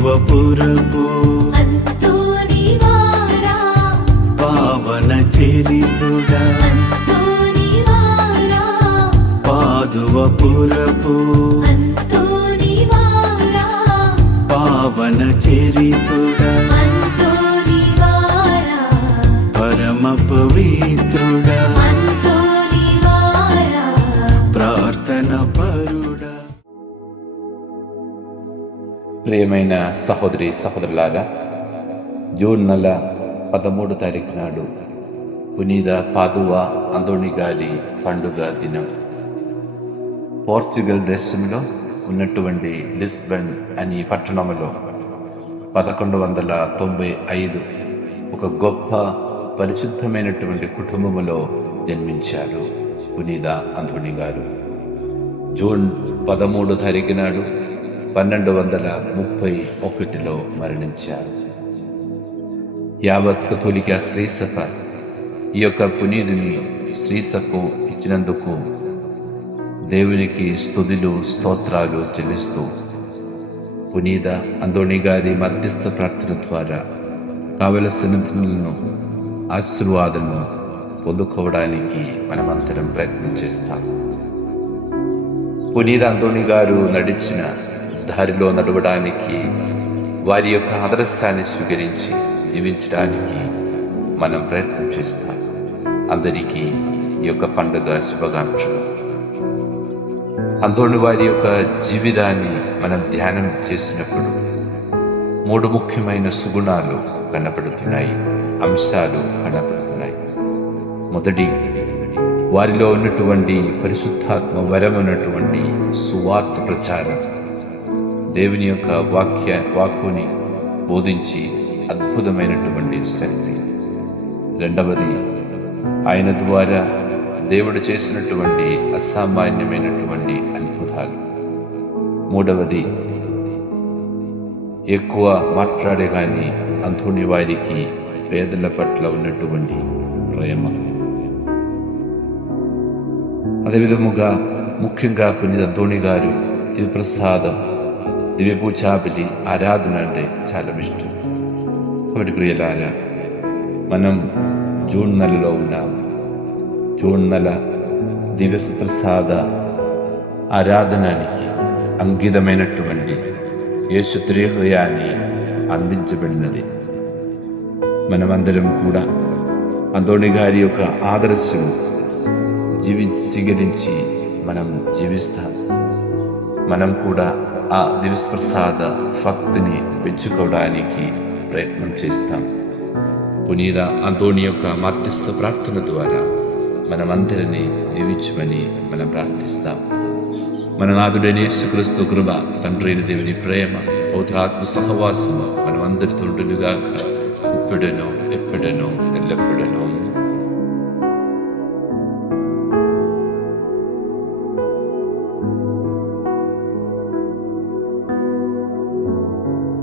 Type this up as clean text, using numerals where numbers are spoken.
పాదువపురపు పావన చరితుడా పాదువపురపు పావన చరితుడా పరమ పవిత్రుడా ప్రార్థన పరుడా. ప్రియమైన సహోదరి సహోదరులారా, జూన్ నెల 13 తారీఖు నాడు పునీత పాదువా అంతోని గారి పండుగ దినం. పోర్చుగల్ దేశంలో ఉన్నటువంటి లిస్బన్ అనే పట్టణంలో 1195 ఒక గొప్ప పరిశుద్ధమైనటువంటి కుటుంబములో జన్మించారు పునీత అంతోని గారు. జూన్ 13 తారీఖు నాడు 1231లో మరణించారు. యావత్ కథోలిక శ్రీసభ ఈ యొక్క పునీతుని శ్రీసభకు ఇచ్చినందుకు దేవునికి స్తుతులు స్తోత్రాలు చెల్లిస్తూ పునీత అంతోని గారి మధ్యస్థ ప్రార్థన ద్వారా కావలసిన ఆశీర్వాదాలను పొందుకోవడానికి మనమంతరం ప్రయత్నం చేస్తాం. పునీత అంతోని గారు నడిచిన దారిలో నడవడానికి, వారి యొక్క ఆదర్శాన్ని స్వీకరించి జీవించడానికి మనం ప్రయత్నం చేస్తాం. అందరికీ ఈ యొక్క పండుగ శుభాకాంక్షలు. అంతోని వారి యొక్క జీవితాన్ని మనం ధ్యానం చేసినప్పుడు 3 ముఖ్యమైన సుగుణాలు కనపడుతున్నాయి, అంశాలు కనపడుతున్నాయి. మొదటి, వారిలో ఉన్నటువంటి పరిశుద్ధాత్మ వరం ఉన్నటువంటి సువార్త ప్రచారం, దేవుని యొక్క వాక్కుని బోధించి అద్భుతమైనటువంటి శక్తి. రెండవది, ఆయన ద్వారా దేవుడు చేసినటువంటి అసామాన్యమైనటువంటి అద్భుతాలు. మూడవది, ఎక్కువ మాట్లాడే కానీ అంతోని వారికి పేదల పట్ల ఉన్నటువంటి ప్రేమ. అదేవిధముగా ముఖ్యంగా పునీత అంతోని గారు దివ్యప్రసాదం, దివ్యపూజాబలి ఆరాధన అంటే చాలా ఇష్టం. కాబట్టి ప్రియులారా, మనం జూన్ నెలలో ఉన్నాము. జూన్ నెల దివ్య ప్రసాద ఆరాధనానికి అంకితమైనటువంటి యేసు త్రిహృదయాన్ని అందించబడినది. మనమందరం కూడా అంతోని గారి యొక్క ఆదర్శం స్వీకరించి మనం జీవిస్తాం. మనం కూడా ఆ దివ్యప్రసాద భక్తిని పెంచుకోవడానికి ప్రయత్నం చేస్తాం. పునీత అంతోని యొక్క మధ్యస్థ ప్రార్థన ద్వారా మనమందరినీ దీవించమని మనం ప్రార్థిస్తాం. మన నాథుడైన యేసుక్రీస్తు కృప, తండ్రి అయిన దేవుని ప్రేమ, పవిత్రాత్మ సహవాసము మనమందరితో ఉండునుగాక, ఇప్పుడును ఎప్పుడును